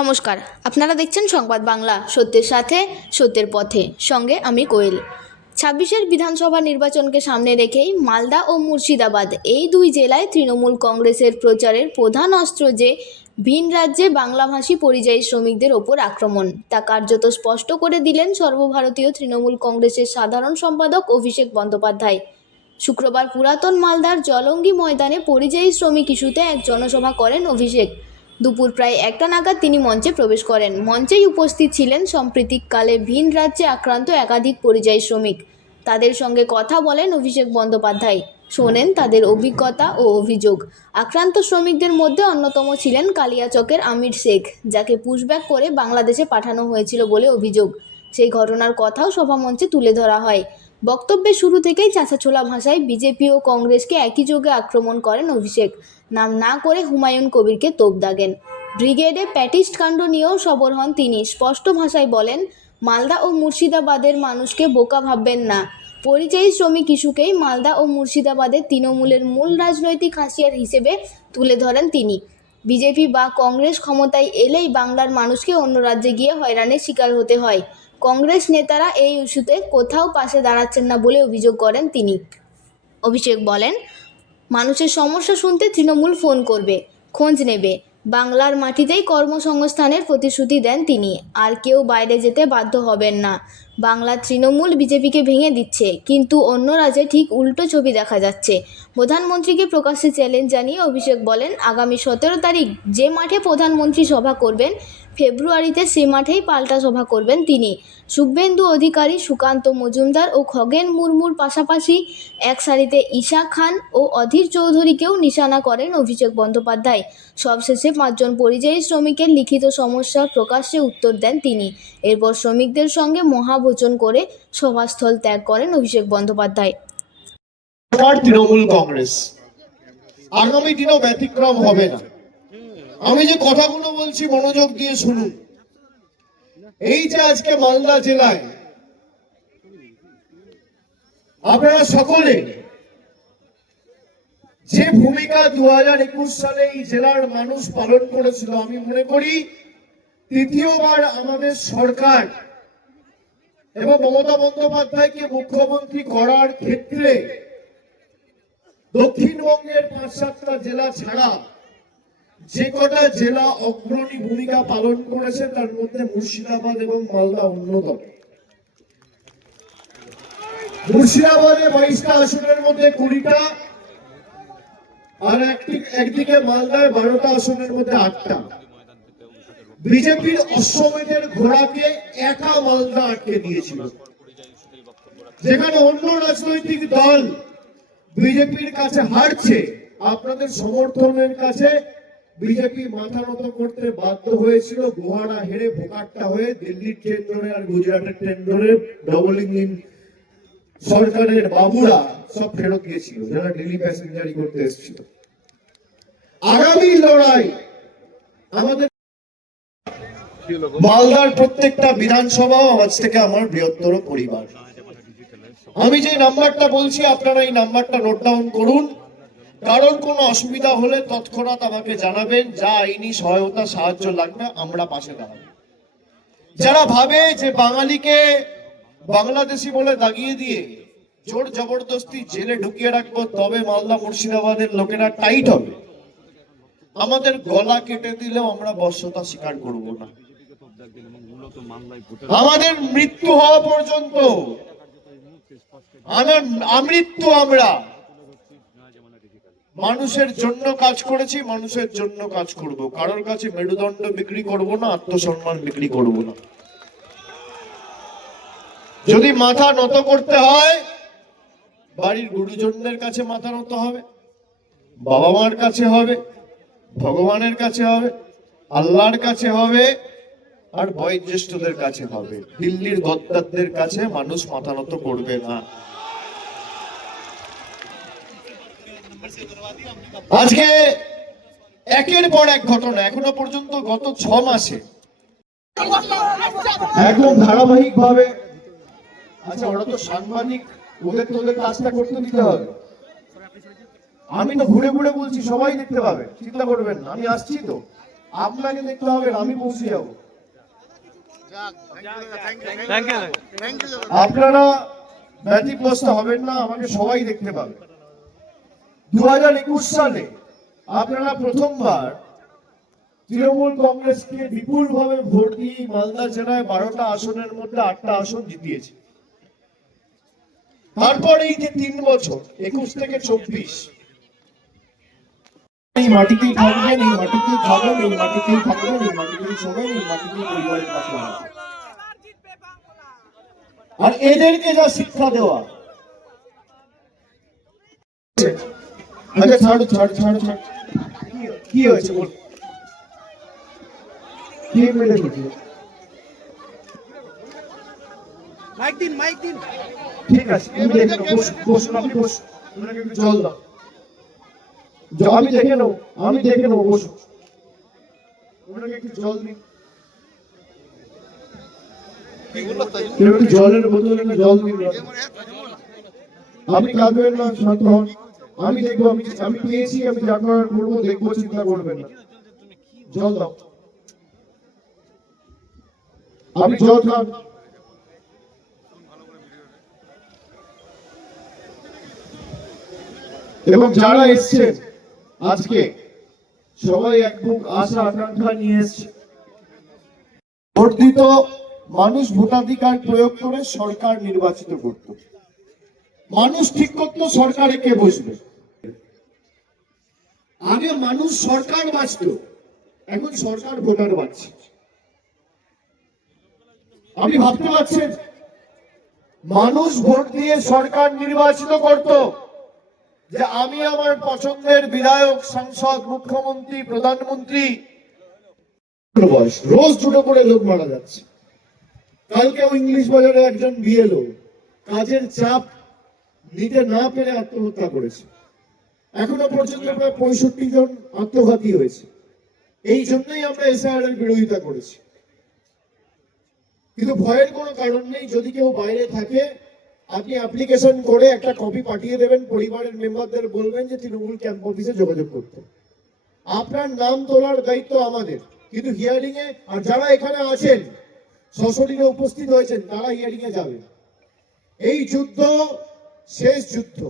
নমস্কার, আপনারা দেখছেন সংবাদ বাংলা, সত্যের সাথে সত্যের পথে। সঙ্গে আমি কোয়েল। ২৬-এর বিধানসভা নির্বাচনকে সামনে রেখেই মালদা ও মুর্শিদাবাদ এই দুই জেলায় তৃণমূল কংগ্রেসের প্রচারের প্রধান অস্ত্র যে ভিন রাজ্যে বাংলাভাষী পরিযায়ী শ্রমিকদের ওপর আক্রমণ, তা কার্যত স্পষ্ট করে দিলেন সর্বভারতীয় তৃণমূল কংগ্রেসের সাধারণ সম্পাদক অভিষেক বন্দ্যোপাধ্যায়। শুক্রবার পুরাতন মালদার জলঙ্গি ময়দানে পরিযায়ী শ্রমিক ইস্যুতে এক জনসভা করেন অভিষেক। দুপুর প্রায় ১টা নাগাদ তিনি মঞ্চে প্রবেশ করেন। মঞ্চেই উপস্থিত ছিলেন সাম্প্রতিককালে ভিন রাজ্যে আক্রান্ত একাধিক পরিযায়ী শ্রমিক। তাদের সঙ্গে কথা বলেন অভিষেক বন্দ্যোপাধ্যায়, শোনেন তাদের অভিজ্ঞতা ও অভিযোগ। আক্রান্ত শ্রমিকদের মধ্যে অন্যতম ছিলেন কালিয়াচকের আমির শেখ, যাকে পুশব্যাক করে বাংলাদেশে পাঠানো হয়েছিল বলে অভিযোগ। সেই ঘটনার কথাও সভামঞ্চে তুলে ধরা হয়। বক্তব্যের শুরু থেকেই চাঁচাছোলা ভাষায় বিজেপি ও কংগ্রেসকে একই যোগে আক্রমণ করেন অভিষেক। নাম না করে হুমায়ুন কবিরকে তোপ দাগেন। ব্রিগেডে প্যাটিস্ট কাণ্ড নিয়েও সরব হন তিনি। স্পষ্ট ভাষায় বলেন, মালদা ও মুর্শিদাবাদের মানুষকে বোকা ভাববেন না। পরিযায়ী শ্রমিক ইস্যুকেই মালদা ও মুর্শিদাবাদের তৃণমূলের মূল রাজনৈতিক হাতিয়ার হিসেবে তুলে ধরেন তিনি। বিজেপি বা কংগ্রেস ক্ষমতায় এলেই বাংলার মানুষকে অন্য রাজ্যে গিয়ে হয়রানির শিকার হতে হয়। কংগ্রেস নেতারা এই ইস্যুতে কোথাও পাশে দাঁড়াচ্ছেন না বলে অভিযোগ করেন তিনি। অভিষেক বলেন, মানুষের সমস্যা শুনতে তৃণমূল ফোন করবে, খোঁজ নেবে। বাংলার মাটিতেই কর্মসংস্থানের প্রতিশ্রুতি দেন তিনি। আর কেউ বাইরে যেতে বাধ্য হবেন না। বাংলার তৃণমূল বিজেপিকে ভেঙে দিচ্ছে, কিন্তু অন্য রাজ্যে ঠিক উল্টো ছবি দেখা যাচ্ছে। প্রধানমন্ত্রীকে প্রকাশ্যে চ্যালেঞ্জ জানিয়ে অভিষেক বলেন, আগামী ১৭ তারিখ যে মাঠে প্রধানমন্ত্রী সভা করবেন, ফেব্রুয়ারিতে সে মাঠেই পাল্টা সভা করবেন তিনি। শুভেন্দু অধিকারী, সুকান্ত মজুমদার ও খগেন মুর্মুর পাশাপাশি এক সারিতে ঈশা খান ও অধীর চৌধুরীকেও নিশানা করেন অভিষেক বন্দ্যোপাধ্যায়। সবশেষে ৫ জন পরিযায়ী শ্রমিকের লিখিত সমস্যার প্রকাশ্যে উত্তর দেন তিনি। এরপর শ্রমিকদের সঙ্গে মহাভোজন করে সভাস্থল ত্যাগ করেন অভিষেক বন্দ্যোপাধ্যায়। তৃণমূল কংগ্রেস আগামী দিনও ব্যতিক্রম হবে না। আমি যে কথাগুলো বলছি মনোযোগ দিয়ে শুনুন। এই যে আজকে মালদা জেলায় আপনারা সকলে যে ভূমিকা ২০২১ সালে এই জেলার মানুষ পালন করেছিল, আমি মনে করি তৃতীয়বার আমাদের সরকার এবং মমতা বন্দ্যোপাধ্যায়কে মুখ্যমন্ত্রী করার ক্ষেত্রে দক্ষিণবঙ্গের ৫-৭টা জেলা ছাড়া যে কটা জেলা অগ্রণী ভূমিকা পালন করেছে, তার মধ্যে মুর্শিদাবাদ এবং মালদা অন্যতম। মুর্শিদাবাদে ২২টা আসনের মধ্যে ২০টা, আর একদিকে মালদায় ১২টা আসনের মধ্যে ৮টা। বিজেপির অশ্বমেধের ঘোড়াকে একা মালদা আটকে দিয়েছিল, যেখানে অন্য রাজনৈতিক দল বিজেপির কাছে হারছে। আপনাদের সমর্থনের কাছে বিজেপি মাথা নত করতে বাধ্য হয়েছিল। গোহারা হেরে ভোকাট্টা হয়ে দিল্লির ট্রেন ধরে আর গুজরাটের ট্রেন ধরে ডবল ইঞ্জিন সরকারের বাবুরা সব ফেরত গিয়েছিল, যারা দিল্লি প্যাসেঞ্জারি করতে এসেছিল। আগামী লড়াই আমাদের মালদার প্রত্যেকটা বিধানসভাও আজ থেকে আমার বৃহত্তর পরিবার। আমি যে নাম্বারটা বলছি, আপনারা এই নাম্বারটা নোট ডাউন করুন। কারণ কোনো অসুবিধা হলে তৎক্ষণাৎ আমাকে জানাবেন। যা আইনি সহায়তা সাহায্য লাগবে আমরা পাশে দাঁড়াবো। যারা ভাবে যে বাঙালিকে বাংলাদেশি বলে দাগিয়ে দিয়ে জোর জবরদস্তি জেলে ঢুকিয়ে রাখবো তবে মালদা মুর্শিদাবাদের লোকেরা টাইট হবে, আমাদের গলা কেটে দিলেও আমরা বর্ষতা স্বীকার করব না। আমাদের মৃত্যু হওয়া পর্যন্ত আমৃত্যু আমরা মানুষের জন্য কাজ করেছি, মানুষের জন্য কাজ করব। কারোর কাছে মেরুদণ্ড বিক্রি করব না, আত্মসম্মান বিক্রি করব না। যদি মাথা নত করতে হয়, বাড়ির গুরুজনদের কাছে মাথা নত হবে, বাবা মার কাছে হবে, ভগবানের কাছে হবে, আল্লাহর কাছে হবে, আর বয়োজ্যেষ্ঠদের কাছে হবে। দিল্লির গদ্দারদের কাছে মানুষ মাথা নত করবে না। আজকে একের পর এক ঘটনা, এখনো পর্যন্ত গত ৬ মাসে একদম ধারাবাহিক ভাবে। আচ্ছা, ওরা তো সাংবাদিক, ওদের তোদের কাজটা করতে দিতে হবে। আমি তো ঘুরে ঘুরে বলছি, সবাই দেখতে পাবে, চিন্তা করবেন না, আমি আসছি তো। আপনাকে দেখতে হবে না, আমি পৌঁছে যাব। আপনারা ব্যতিগ্রস্ত হবেন না, আমাকে সবাই দেখতে পাবে। 2021 সালে আপনারা প্রথমবার তৃণমূল কংগ্রেসকে বিপুলভাবে ভোট দিয়ে মালদা জেলায় 12টা আসনের মধ্যে 8টা আসন জিতিয়েছে। তারপর এই যে 3 বছর 21 থেকে 24 এই মাটিতেই থাকবেন, এই মাটিতেই খাবেন, এই মাটিতেই থাকবেন, এই মাটিতেই শোবেন, এই মাটিতেই পরিবারের পাশে থাকবেন। আর এদেরকে যা শিক্ষা দেওয়া, আচ্ছা ছাড়ো ছাড়ো ছাড়ো ছাড়ো, কি হয়েছে বল, কি মেরে দিয়েছে? মাইক দিন ঠিক আছে, আমি দেখে নেবো, বসুন আপনি বসুন, ওনাকে একটু জল দাও, আমি দেখে নেবো, বসুন, ওনাকে একটু জল দিন, একটু জলের বোতল এনে জল দিন। আপনি কাঁদবেন না, শান্ত হন, আমি দেখবো, আমি পেয়েছি, আমি যা করার করবো, দেখবো, চিন্তা করবেন না। জল দাও, আপনি জল খান। এবং যারা এসছে আজকে সবাই এক বুক আশা আকাঙ্ক্ষা নিয়ে এসছে। ভোট দিত মানুষ, ভোটাধিকার প্রয়োগ করে সরকার নির্বাচিত করত, মানুষ ঠিক করতো সরকারে কে বসবে। আগে মানুষ সরকার বাঁচত, এখন সরকার ভোটার বাঁচছে। আপনি ভাবতে পারছেন, মানুষ ভোট দিয়ে সরকার নির্বাচিত করত যে আমি আমার পছন্দের বিধায়ক, সাংসদ, মুখ্যমন্ত্রী, প্রধানমন্ত্রী। রোজ দুটো করে লোক মারা যাচ্ছে। কালকেও ইংলিশ বাজারে একজন বিএলও কাজের চাপ নিতে না পেরে আত্মহত্যা করেছে। এখনো পর্যন্ত প্রায় 65 জন আত্মঘাতী হয়েছে। এই জন্যই আমরা এসআইআর এর বিরোধিতা করেছি। কিন্তু ভয়ের কোনো কারণ নেই। যদি কেউ বাইরে থাকে, আপনি অ্যাপ্লিকেশন করে একটা কপি পাঠিয়ে দেবেন, পরিবারের মেম্বারদের বলবেন যে তৃণমূল ক্যাম্প অফিসে যোগাযোগ করতে। আপনার নাম তোলার দায়িত্ব আমাদের, কিন্তু হিয়ারিং এ, আর যারা এখানে আছেন সশরীরে উপস্থিত হয়েছেন, তারা হিয়ারিং এ যাবেন। এই যুদ্ধ শেষ যুদ্ধ।